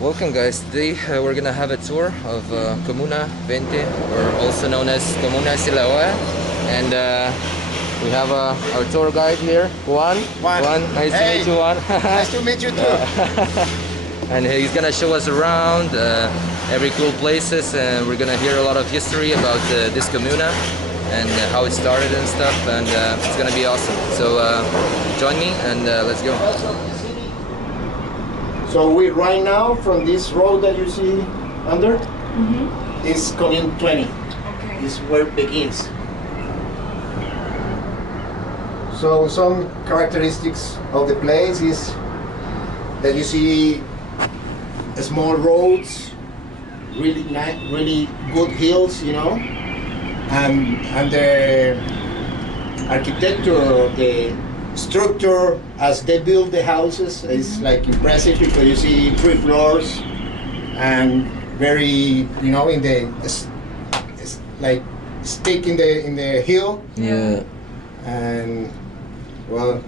Welcome guys, today we're gonna have a tour of Comuna 20, or also known as Comuna Siloe, and we have our tour guide here, Juan. Juan, nice to meet you, Juan. Nice to meet you too. And he's gonna show us around every cool places, and we're gonna hear a lot of history about this Comuna and how it started and stuff, and it's gonna be awesome. So join me and let's go. So we right now from this road that you see under is Comune 20. Okay. Is where it begins. So some characteristics of the place is that you see small roads, really nice, really good hills, you know, and the architecture, the structure as they build the houses is like impressive, because you see 3 floors and very, you know, in the it's like stick in the hill. Yeah. And well,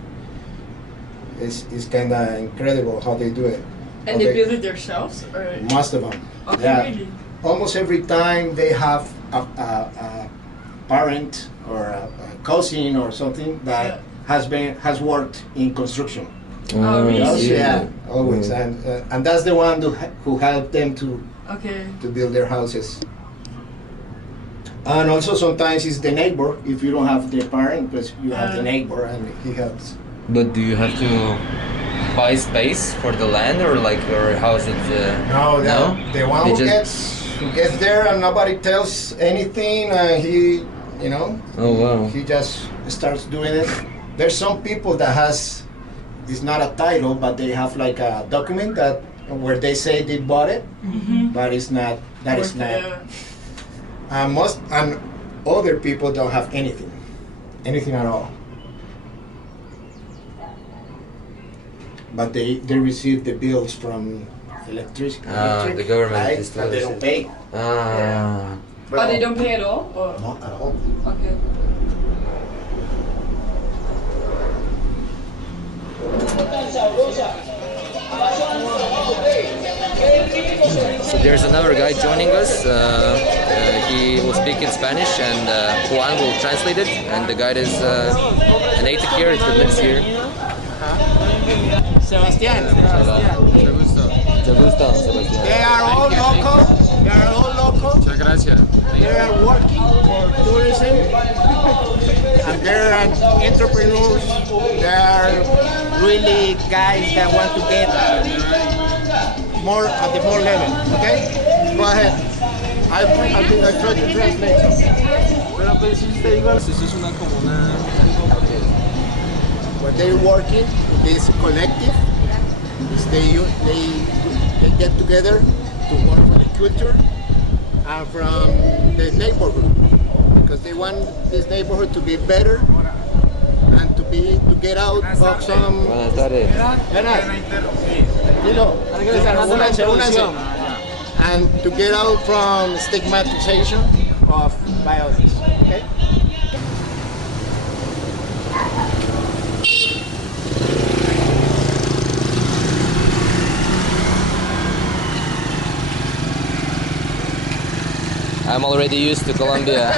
it's kind of incredible how they do it. And they build it themselves, or? Most of them. Okay, Yeah. really? Almost every time they have a parent or a cousin or something that has worked in construction. Oh, really? Yes, Yeah. yeah, always, and that's the one who helped them to Okay. build their houses. And also sometimes it's the neighbor. If you don't have the parent, but you have the neighbor and he helps. But do you have to buy space for the land, or how is it? No, the one They who just- gets there and nobody tells anything, he, you know, Oh wow. he just starts doing it. There's some people that it's not a title, but they have like a document that where they say they bought it, but it's not. That is not. And other people don't have anything at all. But they receive the bills from electric, the government right? is And they don't pay. But they don't pay at all? Or? Not at all. Okay. So there's another guy joining us. He will speak in Spanish, and Juan will translate it. And the guide is a native here, he lives here. Sebastián. Mucho gusto, Sebastián. They are all local. They are all local. Muchas gracias. They are working for tourism, and they're entrepreneurs. They are really guys that want to get more at the more level. Okay, go ahead. I try to translate something. Pero pues si te digo, esto es una comuna. When they're working with this collective, is they get together to work for the culture and from the neighborhood, because they want this neighborhood to be better and to get out of some. Buenas tardes. Únanse. And to get out from stigmatization of violence. Okay. I'm already used to Colombia.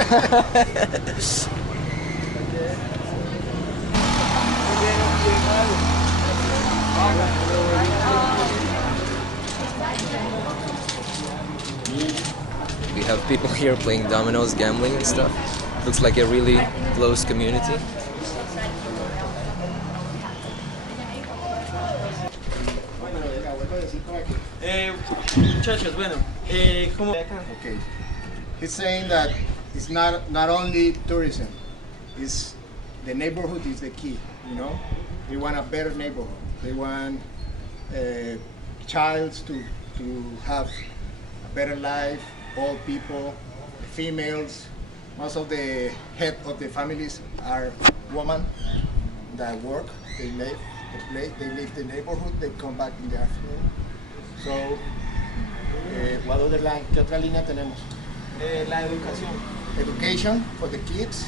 We have people here playing dominoes, gambling and stuff. Looks like a really close community. Muchachos, bueno, ¿cómo? Okay. He's saying that it's not only tourism, it's the neighborhood is the key, you know? They want a better neighborhood. They want childs to have a better life, all people, females. Most of the head of the families are women that work, they leave the neighborhood, they come back in the afternoon. So, what other line? ¿Qué otra línea tenemos? La educación. Education for the kids.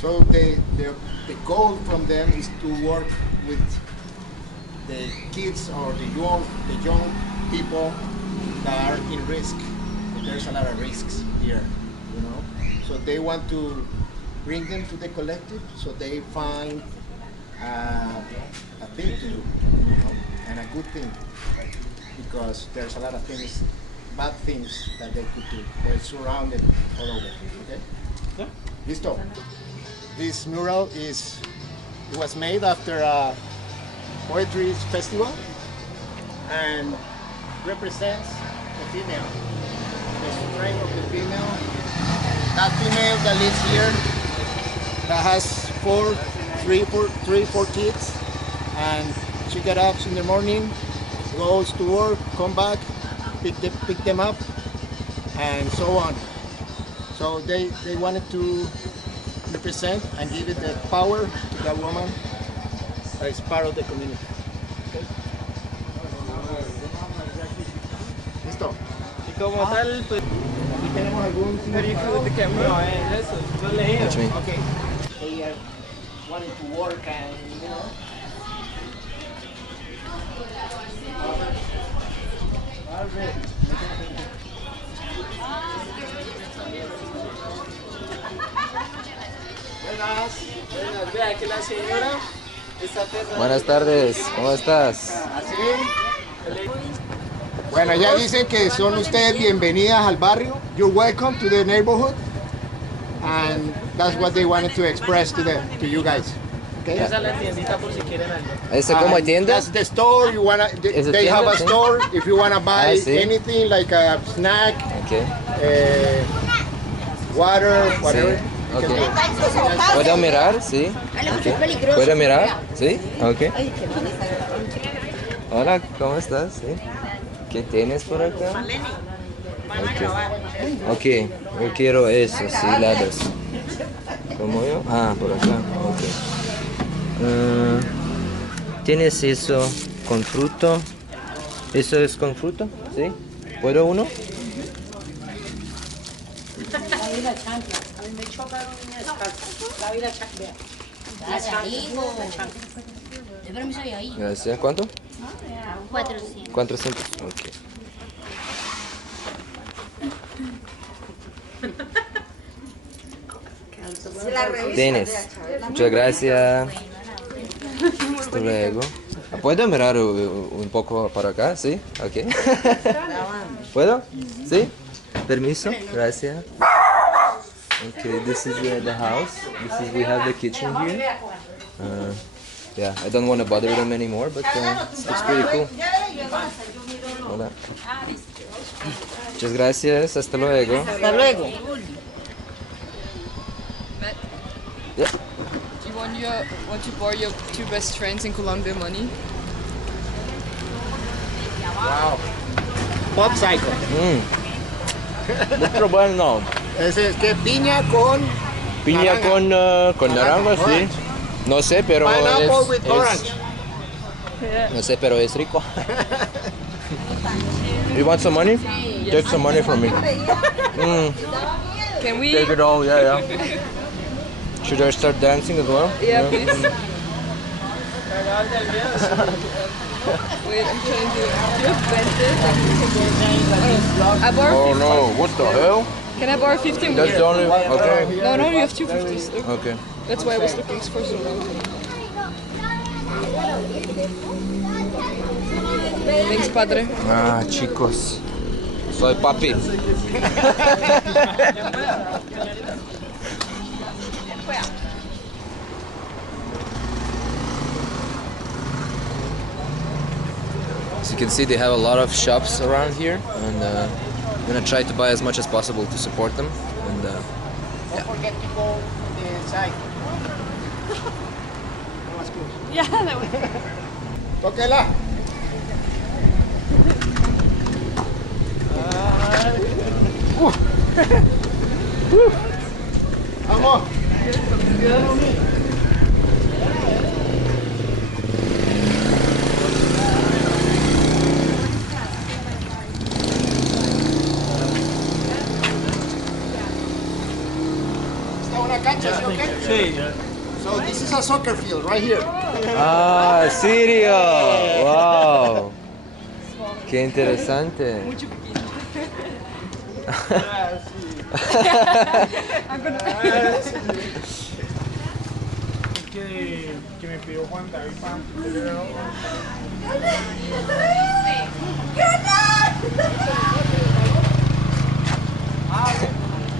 So the goal from them is to work with the kids or the young people that are in risk. There's a lot of risks here, you know. So they want to bring them to the collective so they find a thing to do, you know, and a good thing, because there's a lot of things, bad things that they could do. They're surrounded all over. Okay. Yeah. Listo. This mural was made after a poetry festival and represents the female, the strength of the female. That female that lives here, that has four kids, and she gets up in the morning, goes to work, come back, pick them up, and so on. So they wanted to represent and give it the power to that woman that is part of the community. Okay. Listo. Y como tal, pues, Aquí tenemos algún verifico de que no es eso. Yo leí. What you mean? Okay. They are wanting to work and, you know. Buenas, vea que la señora está aterrada. Buenas tardes, ¿cómo estás? Así. Bueno, ya dicen que son ustedes bienvenidas al barrio. You're welcome to the neighborhood, and that's what they wanted to express to you guys. Okay. Esa es la tiendita por si quieren algo. ¿Ese como And tienda? That's the store. You wanna? Is it They have a tienda? store. If you wanna buy I see. anything like a snack, Okay. water, whatever. Sí. you can Okay. do. ¿Puedo mirar? Sí. Okay. ¿Puedo mirar? Sí. Ok. Hola, ¿cómo estás? Sí. ¿Qué tienes por acá? Ok, yo quiero eso, sí, lados. ¿Cómo yo? Ah, por acá, ok. ¿Tienes eso con fruto? ¿Eso es con fruto? ¿Sí? ¿Puedo uno? Gracias. ¿Cuánto? 400. 400. Ok. Tienes. Muchas gracias. Hasta luego. ¿Puedo mirar un poco para acá? Sí. Ok. ¿Puedo? Sí. Permiso. Gracias. Okay, this is the house. We have the kitchen here. Yeah, I don't want to bother them anymore, but it's pretty cool. Hola. Muchas gracias. Hasta luego. Hasta luego. Yeah. Do you want to borrow your two best friends in Colombia money? Wow. Pop Psycho. Mucho bueno. Ese es que piña con Piña naranja. con naranja, sí. Orange. No sé, pero Pineapple with orange. no sé, pero es rico. You want some money? Take some money from me. Can we? Take it all, yeah. Should I start dancing as well? Yeah, please. Wait, I'm trying to do it. Do you have Bentes? I borrow Oh 50. no, what the hell? Can I borrow 50? That's the only... Okay. No, you have 250s. Look. Okay. That's why I was looking for so long. Thanks, padre. Ah, chicos. Soy papi. As you can see, they have a lot of shops around here, and I'm gonna try to buy as much as possible to support them. And Don't forget to go to the side. Yeah, that was. Tóquela. Vamos. ¿Está una cancha, sí o qué? Sí. So this is a soccer field right here. ah, serio? Wow. Qué interesante. Mucho poquito. Que me pidió Juan David pan.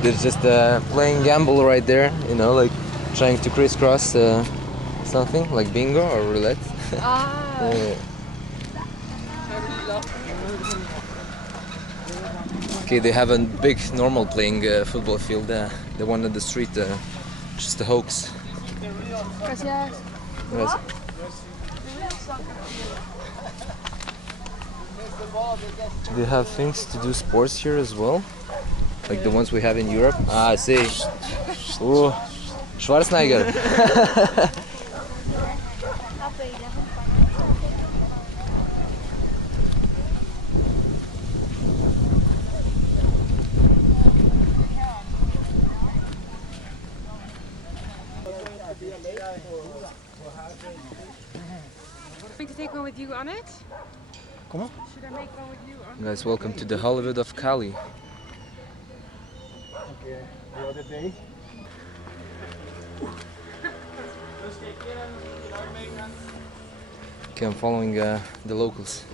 They're just playing gamble right there, you know, like trying to crisscross something like bingo or roulette. Ah. Yeah. I really love Okay, they have a big normal playing football field. The one on the street, just a hoax. Gracias. Yes. They have things to do sports here as well, like the ones we have in Europe. Ah, I see. Ooh, Schwarzenegger. Going to take one with you on it? ¿Cómo? Should I make one with you on Guys, welcome to the Hollywood of Cali. Okay, the other day. Okay, I'm following the locals.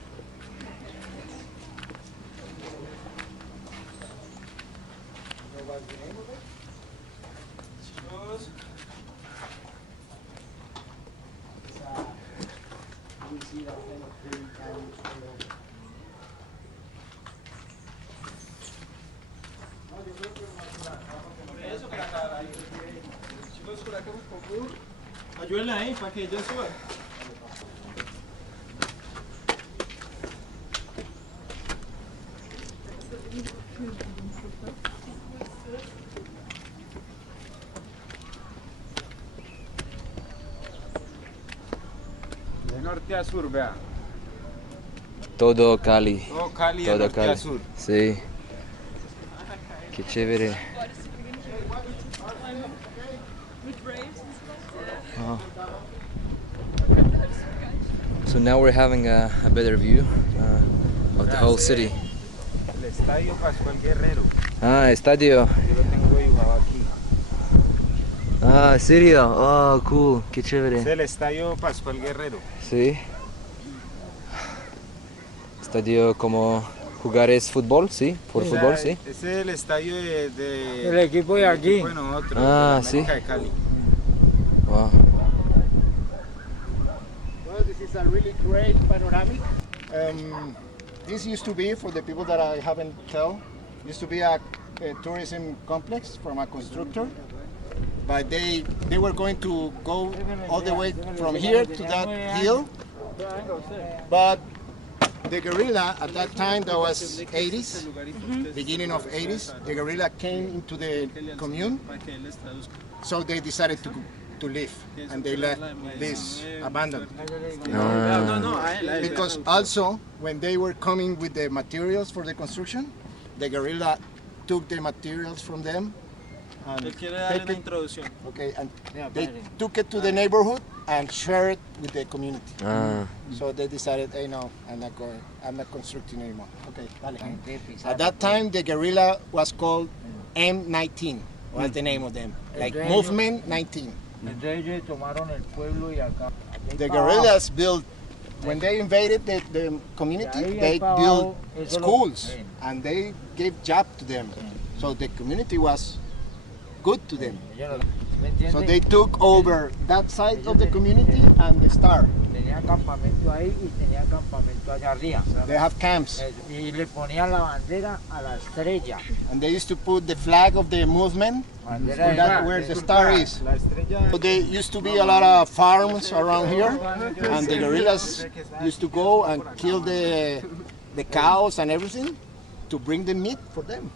Ayúdenla ahí para que ella suba. De norte a sur, vea. Todo Cali. Todo Cali de Todo norte Cali. a sur. Sí. Qué chévere. with braves and stuff. Oh. So now we're having a better view of the whole city. El Estadio Pascual Guerrero. Ah, estadio. Yo lo tengo dibujado aquí. Ah, serio. Oh, cool. Qué Es chévere. el Estadio Pascual Guerrero. Sí. Estadio como jugar es fútbol, sí. Por O sea, fútbol, sí. Ese es el estadio El equipo de del aquí. equipo de nosotros, Ah, de la sí. América de Cali. Wow. Well, this is a really great panoramic. This used to be, for the people that I haven't tell, used to be a tourism complex from a constructor. But they were going to go all the way from here to that hill. But the guerrilla at that time, that was 80s, beginning of 80s, the guerrilla came into the commune, so they decided to leave, and they left this abandoned. Because also, when they were coming with the materials for the construction, the guerrilla took the materials from them and Él quiere darle una introducción. okay, and they took it to the neighborhood and shared it with the community. Ah. So they decided, hey, no, I'm not constructing anymore. Okay, vale. At that time, the guerrilla was called M19. Was the name of them? Like Movement 19. Entonces ellos tomaron el pueblo y acá. The guerrillas built, when they invaded the community, they built schools and they gave job to them. So the community was good to them. So they took over that side of the community and the star. Tenían campamento ahí y tenían campamento allá arriba. They have camps. Y le ponían la bandera a la estrella. And they used to put the flag of the movement Bandera de that where the star is. La estrella So there used to be a lot of farms around here, and the guerrillas used to go and kill the cows and everything to bring the meat for them.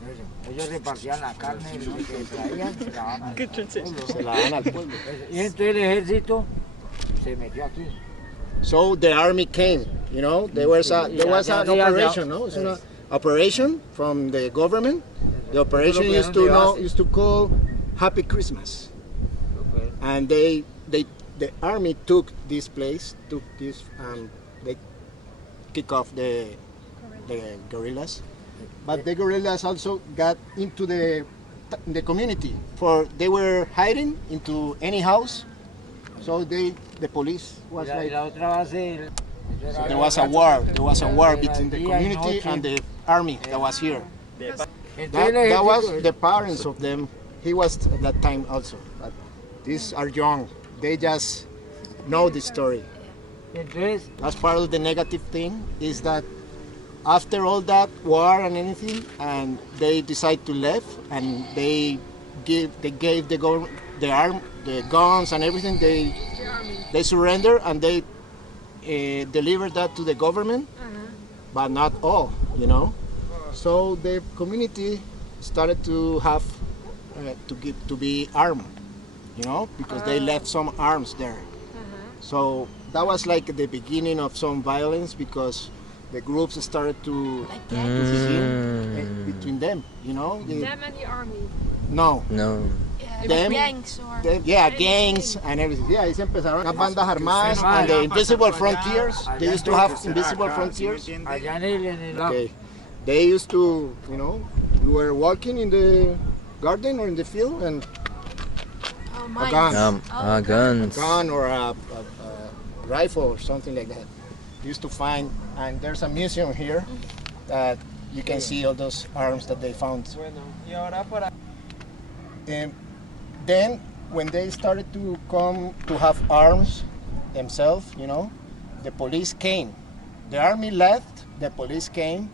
Ellos repartían la carne lo que traían, se la daban al pueblo. Se la dan al pueblo. Y entonces el ejército se metió aquí. So the army came, you know, there was an operation, no? It's an operation from the government. The operation used to call Happy Christmas. And the army took this place, they kick off the the guerrillas. But the guerrillas also got into the community, for they were hiding into any house. So the police was like, so there was a war. There was a war between the community and the army that was here. That was the parents of them. He was at that time also. But these are young. They just know the story. That's part of the negative thing, is that after all that war and anything, and they decide to leave, and they gave the guns and everything. They surrender, and they deliver that to the government, but not all, you know. So the community started to have to be armed, you know, because they left some arms there. So that was like the beginning of some violence, because the groups started to begin between them, you know. Them and the army. No. Them, Gangs or... gangs and everything. Yeah, ahí se empezaron las bandas armadas and the invisible frontiers. They used to have invisible frontiers. Okay. They used to, you know, we were walking in the garden or in the field, and a gun. Guns. A gun or a rifle or something like that. Used to find, and there's a museum here that you can see all those arms that they found. Then, when they started to come to have arms themselves, you know, the police came. The army left, the police came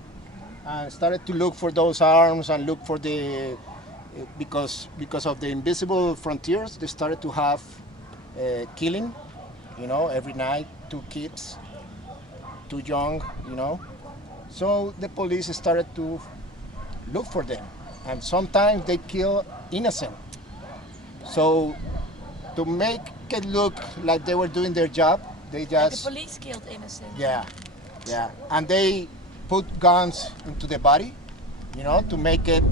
and started to look for those arms and look for the, because of the invisible frontiers, they started to have killing, you know, every night, 2 kids, too young, you know. So the police started to look for them, and sometimes they kill innocent. So to make it look like they were doing their job, they just... The police killed innocent. Yeah, and they put guns into the body, you know, to make it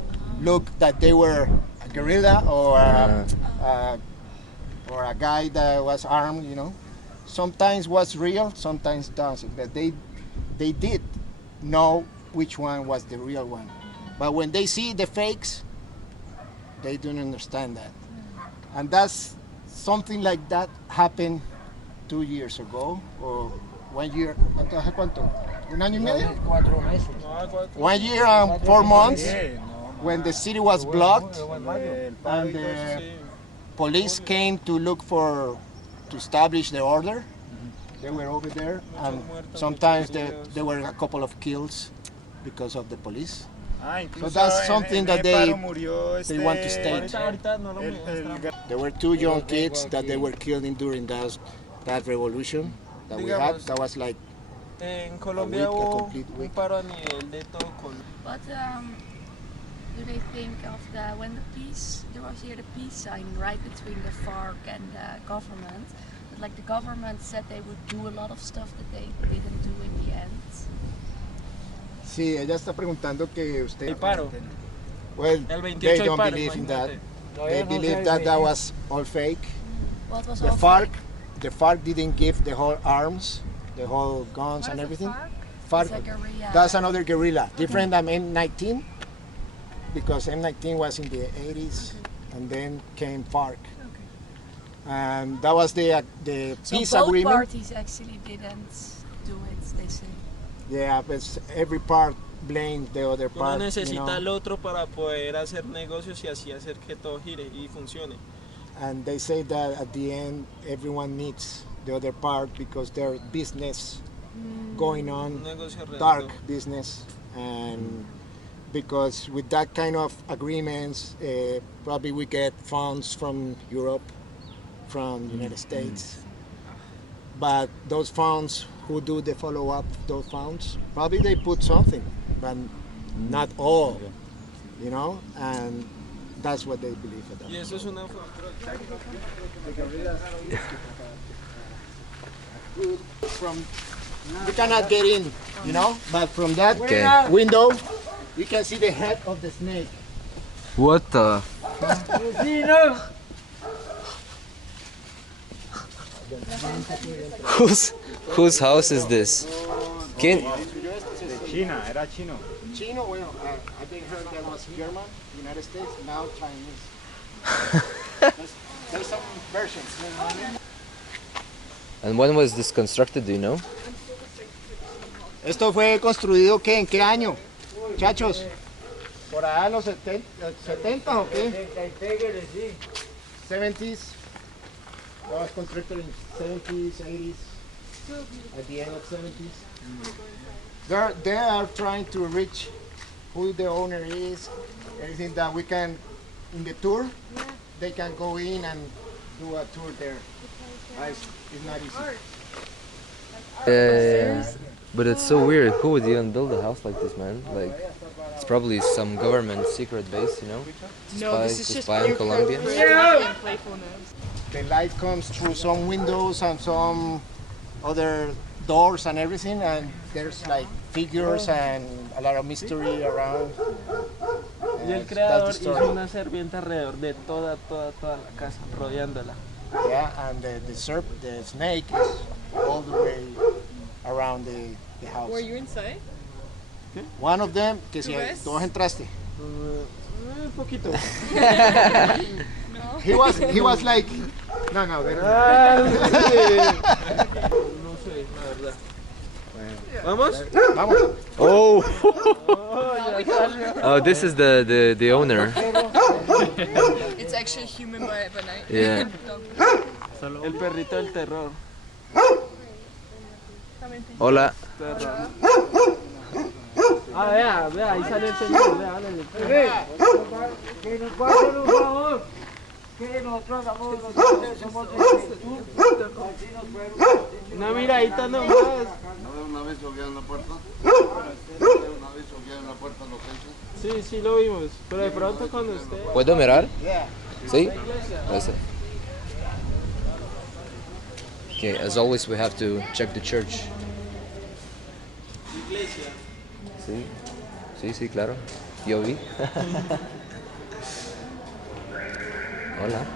look that they were a guerrilla or a guy that was armed, you know. Sometimes was real, sometimes doesn't, but they did know which one was the real one. But when they see the fakes, they don't understand that. And that's something like that happened 2 years ago, or 1 year. ¿Hace cuánto? ¿Un año y medio? 4 meses. 1 year and 4 months, when the city was blocked, and the police came to look to establish the order. They were over there, and sometimes there were a couple of kills because of the police. So that's something that they want to state. There were 2 young kids that they were killed during that revolution that we had. That was like En a Colombia hubo complete un week. paro a nivel de todo Colombia. What do they think of when there was here the peace sign right between the FARC and the government? But like the government said they would do a lot of stuff that they didn't do in the end. Sí, ella está preguntando que usted. El paro. Well, El 28 they hay don't paro, believe in that. imagínate. They believe that was all fake. What was The all FARC, fake? the FARC didn't give the whole arms, the whole guns and everything. FARC, It's a guerrilla. that's another guerrilla, different than M19, because M19 was in the 80s, and then came FARC. And that was the So peace both agreement. parties actually didn't do it, they say. Yeah, but every part blamed the other Uno part. necesita al otro para poder hacer negocios y así hacer que todo gire y funcione. And they say that at the end, everyone needs the other part because there's business going on, Un negocio redondo. dark business, and because with that kind of agreements, probably we get funds from Europe, from the United States. But those funds, who do the follow-up, those funds, probably they put something, but not all, you know, and that's what they believe about. Y eso es una From you cannot get in, you know, but from that Okay. window, you can see the head of the snake. What the? Whose house is this? Can De China, era chino. Chino, well, I think heard that was German, United States, now Chinese. there's some versions. You know what I mean? And when was this constructed, do you know? ¿Esto fue construido qué? ¿En qué año? Muchachos, por allá en los 70 o qué? 70s. It was constructed in 70s, 80s, at the end of 70s. They are trying to reach who the owner is, anything that we can, in the tour, they can go in and do a tour there. It's not easy. But it's so weird. Who would even build a house like this, man? Like, it's probably some government secret base, you know? No, this is to just spy on pure Colombians. creativity and playfulness. The light comes through some windows and some other doors and everything, and there's like figures and a lot of mystery around. Y el That's creador the hizo story. una serpiente alrededor de toda la casa, rodeándola. Yeah, and the snake is all the way around the house. Were you inside? One of them, que si ¿Tú ves? todos entraste. Un poquito. He was like, no. No sé, la verdad. ¿Vamos? Vamos. Oh, this is the owner. It's actually human by night. Yeah. El perrito del terror. Hola. Ah, vea, ahí sale el señor, vea, Que nos va a hacer un favor. Que nosotros somos una miradita nomás. ¿Una vez choquearon la puerta? ¿Una vez choquearon la puerta los hechos? Sí, lo vimos, pero de pronto cuando usted... ¿Puedo mirar? ¿Sí? Gracias. Okay, as always we have to check the church. Iglesia. Sí, claro. Yo vi. Hola.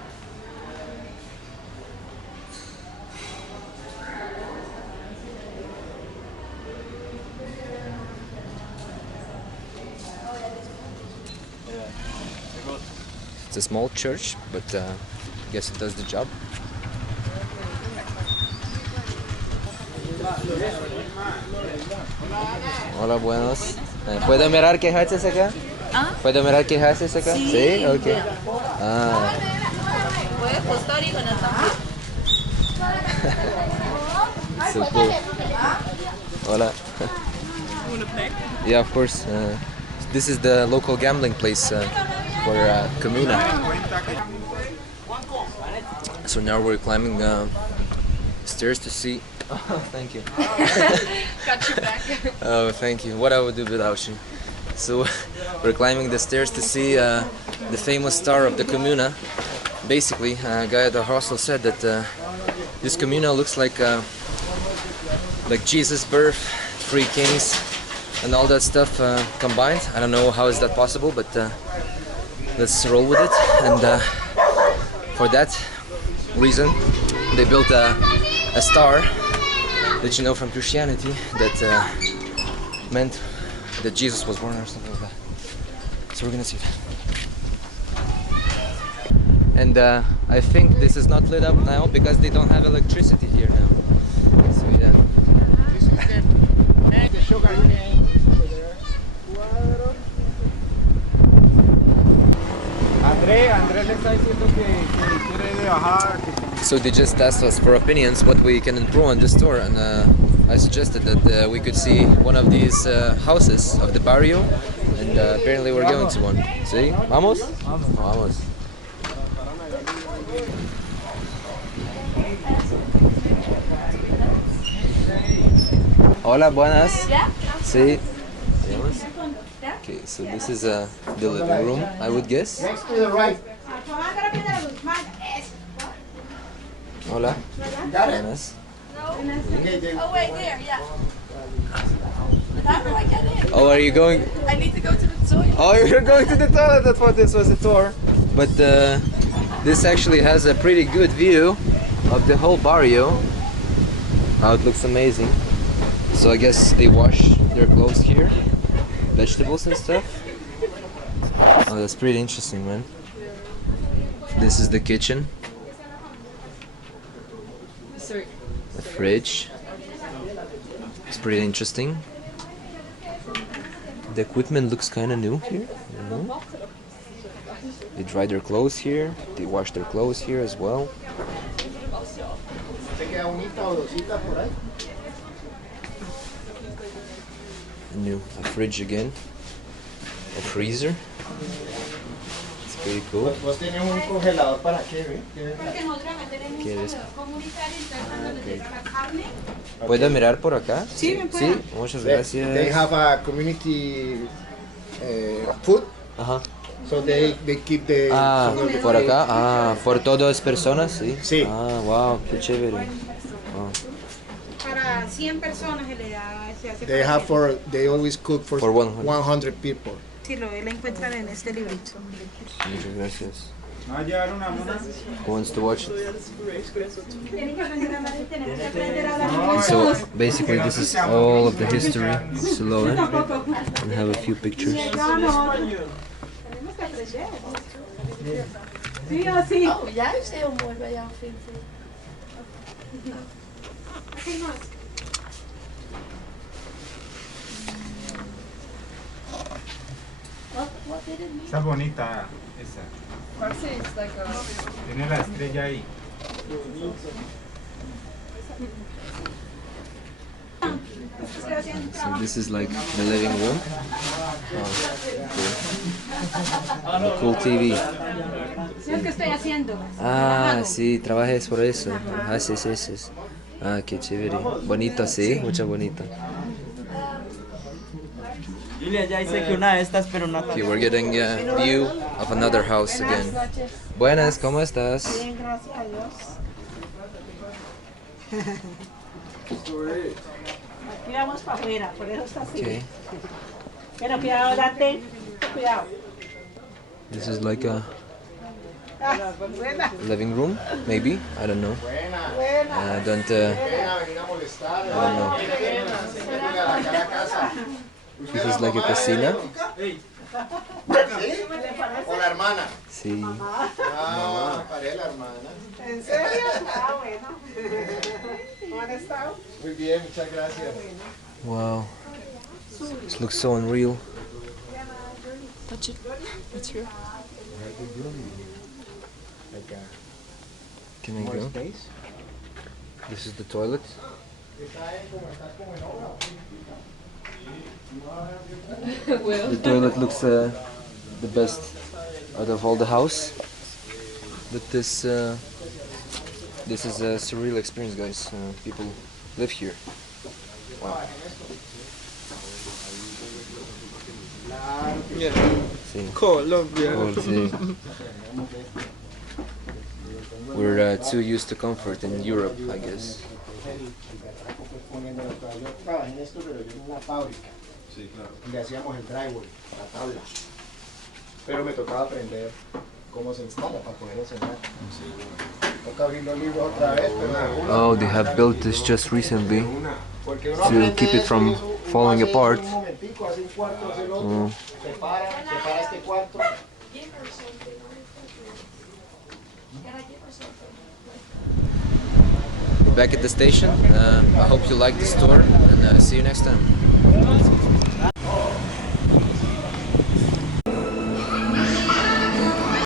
It's a small church, but I guess it does the job. Hola, buenos. ¿Puedo mirar qué haces acá? ¿Puedo mirar qué haces acá? Sí, ok. Ah. Puedes postar y con el tambor. So cool. Hola. You wanna play? Yeah, of course. This is the local gambling place for Comuna. So now we're climbing stairs to see. Oh, thank you. Got your back. Oh, thank you. What I would do without you. So we're climbing the stairs to see the famous star of the Comuna. Basically, a guy at the hostel said that this Comuna looks like Jesus' birth, three kings, and all that stuff combined. I don't know how is that possible, but let's roll with it. And for that reason, they built a star that you know from Christianity that meant that Jesus was born or something like that. So we're gonna see that. And I think this is not lit up now because they don't have electricity here now. So yeah. This is the sugar cane over there. Andrés le está diciendo que quiere bajar. So they just asked us for opinions, what we can improve on this tour, and I suggested that we could see one of these houses of the barrio, and apparently we're going to one. See? Vamos? Vamos. Hola, buenas. Sí. Okay, so this is the living room, I would guess. Next to the right. Hola. Got it? Buenas. Okay, then. Oh wait, there, yeah. But how do I get in? Oh, are you going? I need to go to the toilet. Oh, you're going to the toilet. I thought this was a tour. But this actually has a pretty good view of the whole barrio. Oh, it looks amazing. So I guess they wash their clothes here, vegetables and stuff. Oh, that's pretty interesting, man. This is the kitchen. The fridge. It's pretty interesting. The equipment looks kind of new here. You know? They dry their clothes here. They wash their clothes here as well. A fridge again. A freezer. It's pretty cool. ¿Quieres? ¿Puedo mirar por acá? Sí, muchas gracias. They have a community food. Ajá. So they keep the... por acá. Por todas personas, sí. Sí. Wow, qué chévere. Wow. Para 100 personas se le da, se hace They always cook for 100 people. Sí, lo encuentran en este librito. Muchas gracias. ¿No va a llevar una mona? Who wants to watch it? And so basically this is all of the history of Siloe. And have a few pictures. Oh, juist heel mooi bij jou, vind ik. What did it mean? Está bonita esa. Tiene la estrella ahí. So this is like the living room. Cool. And a cool TV. Sí, trabajas por eso. Sí. Qué chévere. Bonito, sí, mucho bonito. Okay, we're getting a view of another house again. Buenas, ¿cómo estás? Bien, gracias a Dios. Aquí vamos para afuera, por eso está así. Okay. Pero cuidado, date, cuidado. This is like a living room, maybe. I don't know. I don't know. This is like a cocina. ¿O la hermana? Sí. Paré la hermana. ¿En serio? Bueno. ¿Cómo han estado? Muy bien, muchas gracias. Wow. This looks so unreal. Touch it. It's here. Can I go? This is the toilet. The toilet looks the best out of all the house. But this is a surreal experience, guys. People live here. Wow. Yeah. Sí. Colombia. Oh, sí. We're too used to comfort in Europe, I guess. Yo trabajé en esto, pero yo en una fábrica. Sí, claro. Donde hacíamos el drywall, la tabla. Pero me tocaba aprender cómo se instala para poder enseñar. Toca abrir los libros otra vez, pero... Oh, they have built this just recently to keep it from falling apart. Oh. Separa este cuarto. Back at the station. I hope you liked this tour, and see you next time.